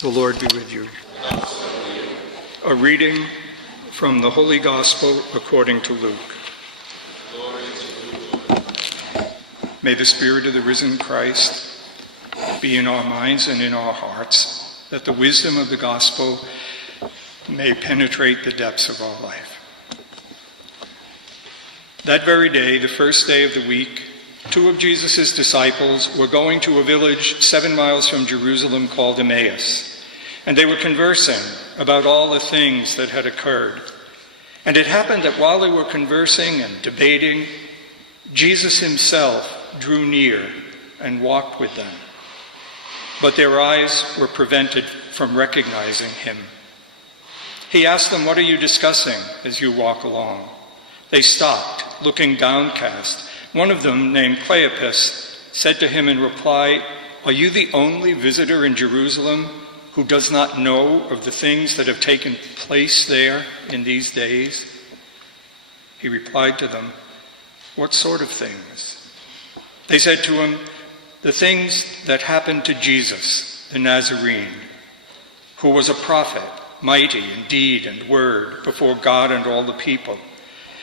The Lord be with you. A reading from the Holy Gospel according to Luke. May the Spirit of the risen Christ be in our minds and in our hearts, that the wisdom of the gospel may penetrate the depths of our life. That very day, the first day of the week, 2 of Jesus' disciples were going to a village 7 miles from Jerusalem called Emmaus, and they were conversing about all the things that had occurred. And it happened that while they were conversing and debating, Jesus himself drew near and walked with them. But their eyes were prevented from recognizing him. He asked them, "What are you discussing as you walk along?" They stopped, looking downcast. One of them, named Cleopas, said to him in reply, "Are you the only visitor in Jerusalem who does not know of the things that have taken place there in these days?" He replied to them, "What sort of things?" They said to him, "The things that happened to Jesus, the Nazarene, who was a prophet, mighty in deed and word before God and all the people.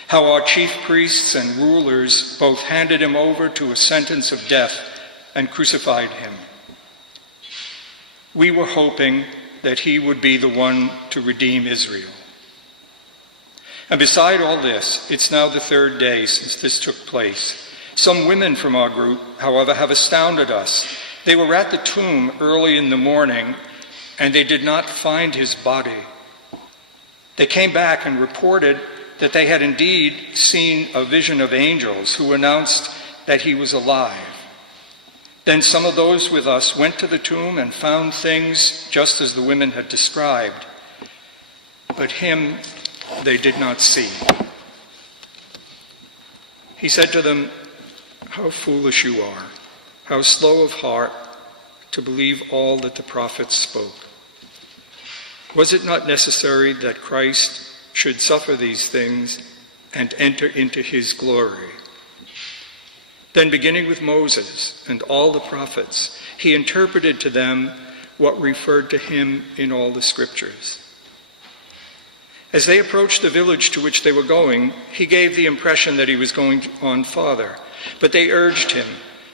How our chief priests and rulers both handed him over to a sentence of death and crucified him. We were hoping that he would be the one to redeem Israel. And beside all this, it's now the 3rd day since this took place. Some women from our group, however, have astounded us. They were at the tomb early in the morning, and they did not find his body. They came back and reported that they had indeed seen a vision of angels who announced that he was alive. Then some of those with us went to the tomb and found things just as the women had described, but him they did not see." He said to them, "How foolish you are, how slow of heart to believe all that the prophets spoke. Was it not necessary that Christ should suffer these things and enter into his glory?" Then, beginning with Moses and all the prophets, he interpreted to them what referred to him in all the scriptures. As they approached the village to which they were going, he gave the impression that he was going on farther, but they urged him,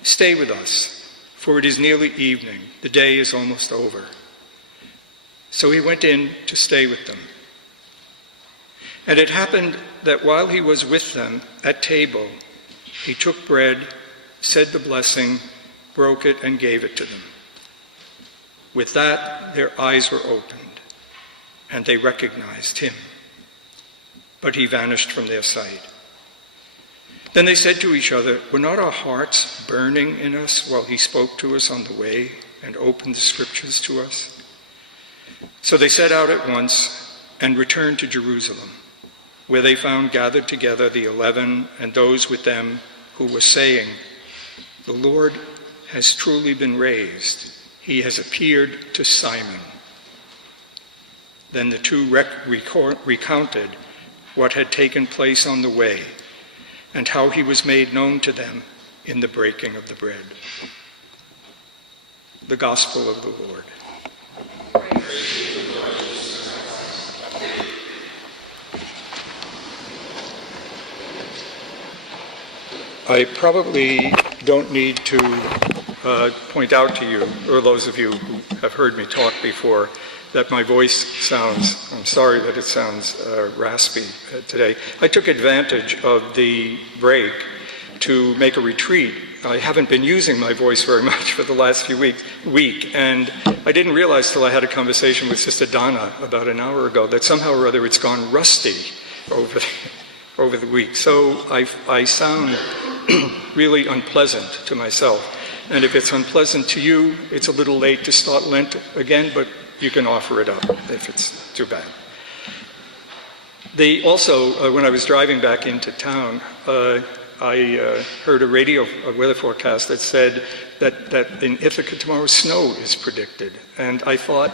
"Stay with us, for it is nearly evening. The day is almost over." So he went in to stay with them. And it happened that while he was with them at table, he took bread, said the blessing, broke it, and gave it to them. With that, their eyes were opened, and they recognized him. But he vanished from their sight. Then they said to each other, "Were not our hearts burning in us while he spoke to us on the way and opened the scriptures to us?" So they set out at once and returned to Jerusalem, where they found gathered together the 11 and those with them who were saying, "The Lord has truly been raised. He has appeared to Simon." Then the 2 recounted what had taken place on the way and how he was made known to them in the breaking of the bread. The Gospel of the Lord. I probably don't need to point out to you, or those of you who have heard me talk before, that my voice sounds, I'm sorry that it sounds raspy today. I took advantage of the break to make a retreat. I haven't been using my voice very much for the last week, and I didn't realize till I had a conversation with Sister Donna about an hour ago that somehow or other it's gone rusty over the week. So I sound really unpleasant to myself. And if it's unpleasant to you, it's a little late to start Lent again, but you can offer it up if it's too bad. When I was driving back into town, I heard a weather forecast that said that in Ithaca tomorrow snow is predicted. And I thought,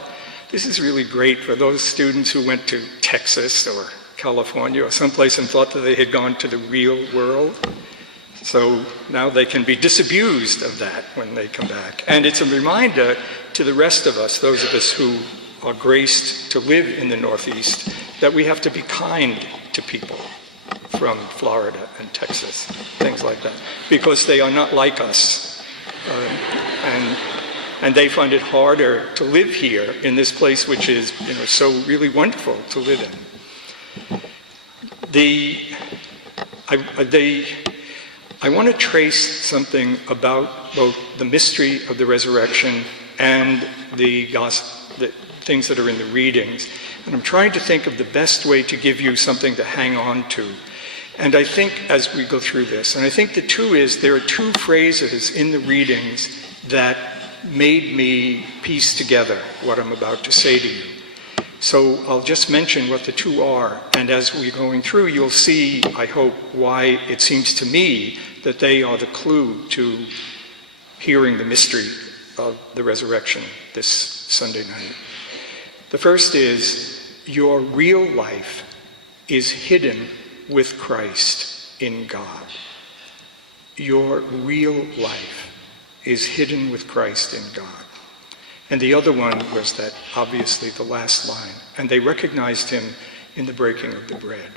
this is really great for those students who went to Texas or California or someplace and thought that they had gone to the real world. So now they can be disabused of that when they come back. And it's a reminder to the rest of us, those of us who are graced to live in the Northeast, that we have to be kind to people from Florida and Texas, things like that, because they are not like us. And they find it harder to live here in this place which is, so really wonderful to live in. I want to trace something about both the mystery of the resurrection and the things that are in the readings. And I'm trying to think of the best way to give you something to hang on to. And I think as we go through this, and I think there are two phrases in the readings that made me piece together what I'm about to say to you. So I'll just mention what the two are, and as we're going through, you'll see, I hope, why it seems to me that they are the clue to hearing the mystery of the resurrection this Sunday night. The first is, your real life is hidden with Christ in God. Your real life is hidden with Christ in God. And the other one was that, obviously, the last line. And they recognized him in the breaking of the bread.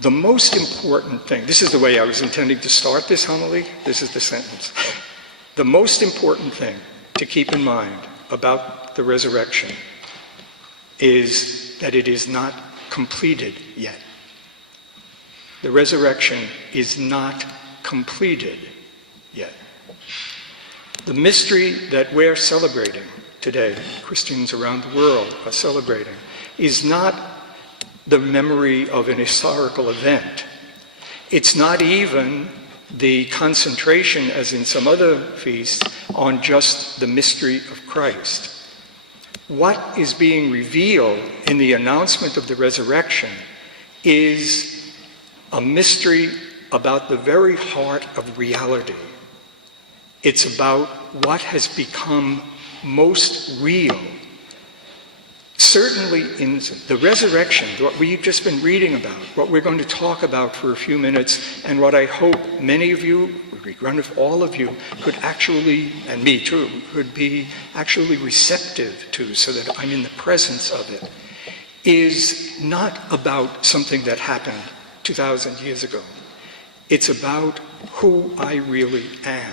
The most important thing, this is the way I was intending to start this homily, this is the sentence. The most important thing to keep in mind about the resurrection is that it is not completed yet. The resurrection is not completed yet. The mystery that we're celebrating today, Christians around the world are celebrating, is not the memory of an historical event. It's not even the concentration, as in some other feasts, on just the mystery of Christ. What is being revealed in the announcement of the resurrection is a mystery about the very heart of reality. It's about what has become most real. Certainly in the resurrection, what we've just been reading about, what we're going to talk about for a few minutes, and what I hope many of you, if all of you, could actually, and me too, could be actually receptive to, so that I'm in the presence of it, is not about something that happened 2,000 years ago. It's about who I really am.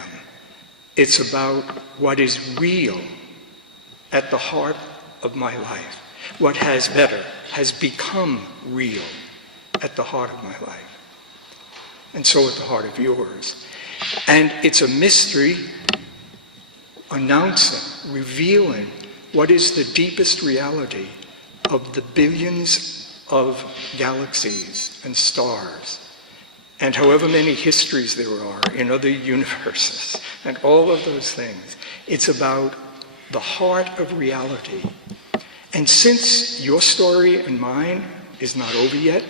It's about what is real at the heart of my life. What has become real at the heart of my life. And so at the heart of yours. And it's a mystery announcing, revealing what is the deepest reality of the billions of galaxies and stars, and however many histories there are in other universes, and all of those things. It's about the heart of reality. And since your story and mine is not over yet,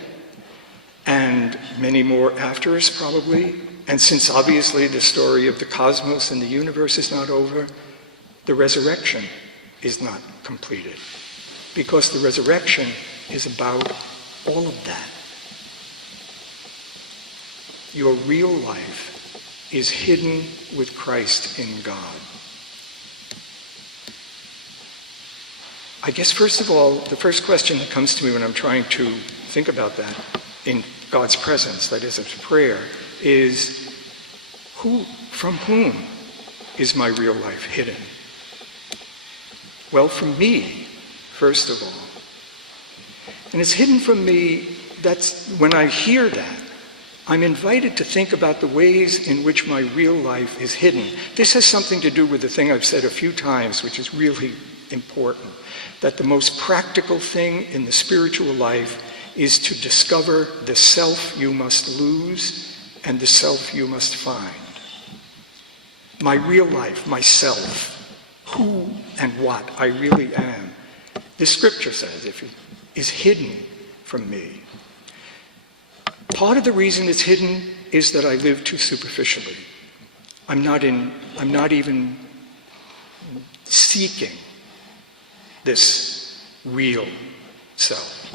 and many more after us probably, and since obviously the story of the cosmos and the universe is not over, the resurrection is not completed. Because the resurrection is about all of that. Your real life is hidden with Christ in God. I guess first of all, the first question that comes to me when I'm trying to think about that in God's presence, that is, of prayer, is from whom is my real life hidden? Well, from me, first of all. And it's hidden from me, that's when I hear that, I'm invited to think about the ways in which my real life is hidden. This has something to do with the thing I've said a few times, which is really important, that the most practical thing in the spiritual life is to discover the self you must lose and the self you must find. My real life, myself, who and what I really am, the scripture says, is hidden from me. Part of the reason it's hidden is that I live too superficially. I'm not even seeking this real self.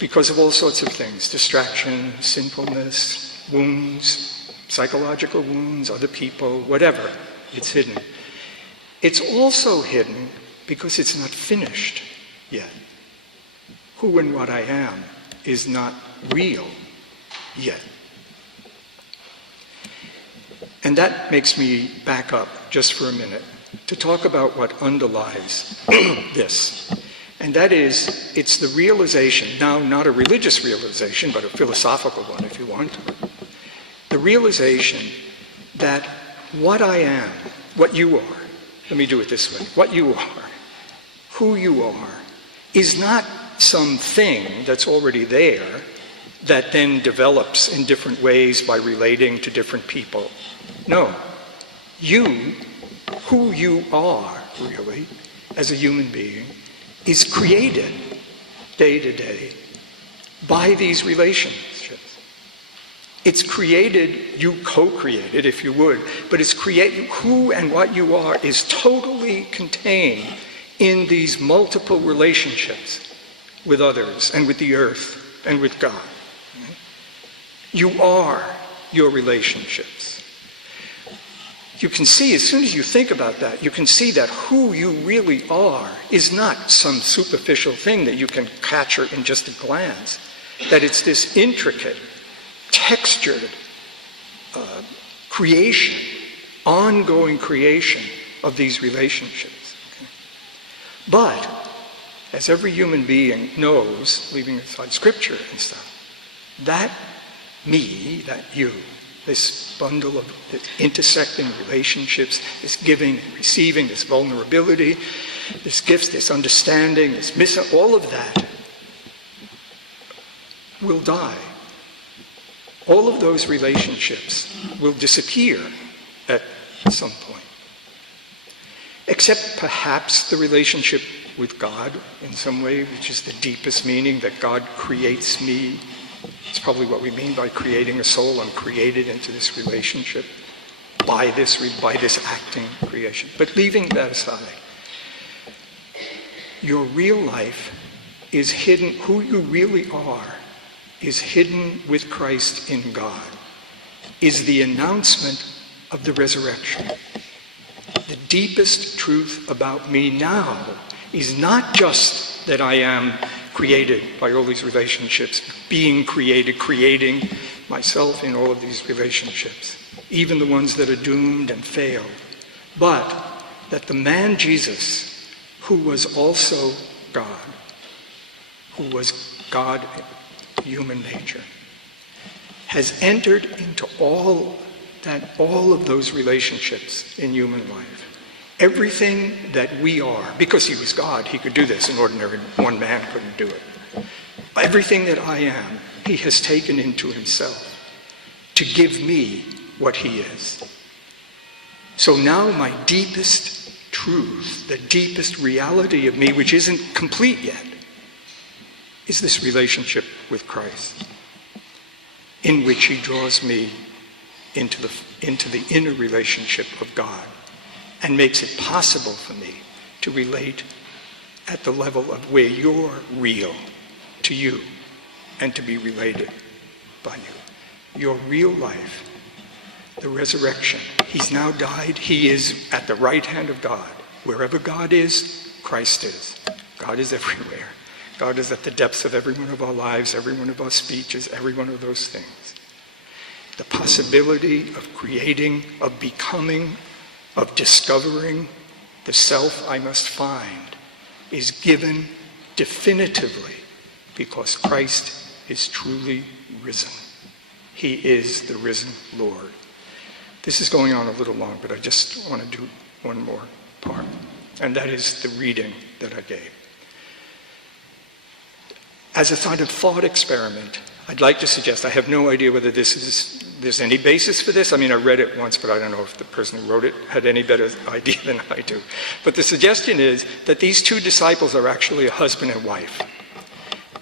because of all sorts of things: distraction, sinfulness, wounds, psychological wounds, other people, whatever. It's hidden. It's also hidden because it's not finished yet. Who and what I am is not real yet. And that makes me back up just for a minute to talk about what underlies this. And that is, it's the realization, now not a religious realization, but a philosophical one if you want, the realization that what I am, what you are, let me do it this way, what you are, who you are, is not something that's already there that then develops in different ways by relating to different people. No. You, who you are, really, as a human being, is created day to day by these relationships. It's created, you co-created, if you would, but it's created, who and what you are is totally contained in these multiple relationships with others and with the earth and with God. You are your relationships. You can see, as soon as you think about that, you can see that who you really are is not some superficial thing that you can capture in just a glance. That it's this intricate, textured creation, ongoing creation of these relationships. Okay? But, as every human being knows, leaving aside scripture and stuff, that me, that you, this bundle of intersecting relationships, this giving and receiving, this vulnerability, this gifts, this understanding, this all of that will die. All of those relationships will disappear at some point. Except perhaps the relationship with God in some way, which is the deepest meaning, that God creates me. It's probably what we mean by creating a soul. I'm created into this relationship by this acting creation. But leaving that aside, your real life is hidden, who you really are is hidden with Christ in God, is the announcement of the resurrection. The deepest truth about me now is not just that I am created by all these relationships, being created, creating myself in all of these relationships, even the ones that are doomed and failed, but that the man Jesus, who was also God, who was God, human nature, has entered into all of those relationships in human life. Everything that we are, because he was God, he could do this. An ordinary one man couldn't do it. Everything that I am, he has taken into himself to give me what he is. So now my deepest truth, the deepest reality of me, which isn't complete yet, is this relationship with Christ, in which he draws me into the inner relationship of God, and makes it possible for me to relate at the level of where you're real to you and to be related by you. Your real life, the resurrection. He's now died. He is at the right hand of God. Wherever God is, Christ is. God is everywhere. God is at the depths of every one of our lives, every one of our speeches, every one of those things. The possibility of creating, of becoming, of discovering the self I must find is given definitively because Christ is truly risen. He is the risen Lord. This is going on a little long, but I just want to do one more part, and that is the reading that I gave. As a kind of thought experiment, I'd like to suggest, I have no idea whether there's any basis for this. I mean, I read it once, but I don't know if the person who wrote it had any better idea than I do. But the suggestion is that these two disciples are actually a husband and wife.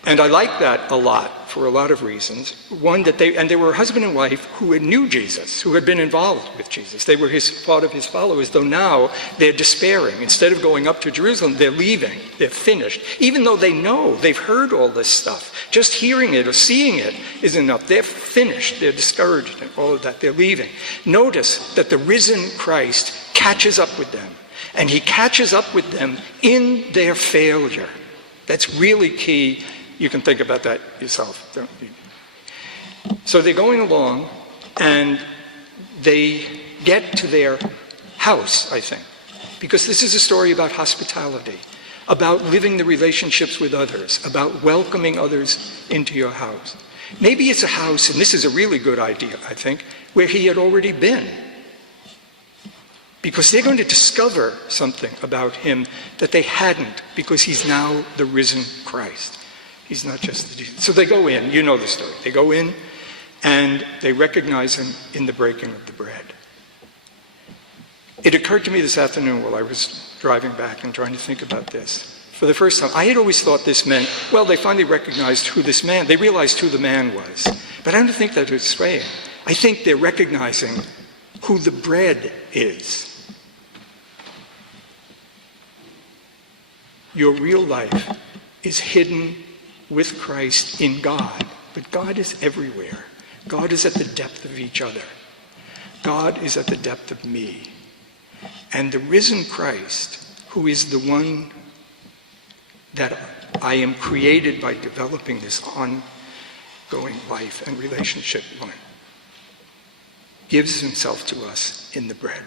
And I like that a lot. for a lot of reasons. One, that they were a husband and wife who knew Jesus, who had been involved with Jesus. They were part of his followers, though now they're despairing. Instead of going up to Jerusalem, they're leaving. They're finished. Even though they know, they've heard all this stuff. Just hearing it or seeing it is enough. They're finished. They're discouraged and all of that. They're leaving. Notice that the risen Christ catches up with them. And he catches up with them in their failure. That's really key. You can think about that yourself, don't you? So they're going along, and they get to their house, I think, because this is a story about hospitality, about living the relationships with others, about welcoming others into your house. Maybe it's a house, and this is a really good idea, I think, where he had already been. Because they're going to discover something about him that they hadn't, because he's now the risen Christ. He's not just the Jesus. So they go in, you know the story. They go in and they recognize him in the breaking of the bread. It occurred to me this afternoon while I was driving back and trying to think about this. For the first time, I had always thought this meant, well, they finally recognized who this man, they realized who the man was. But I don't think that's what it's saying. I think they're recognizing who the bread is. Your real life is hidden with Christ in God, but God is everywhere. God is at the depth of each other. God is at the depth of me. And the risen Christ, who is the one that I am created by developing this ongoing life and relationship on, gives himself to us in the bread.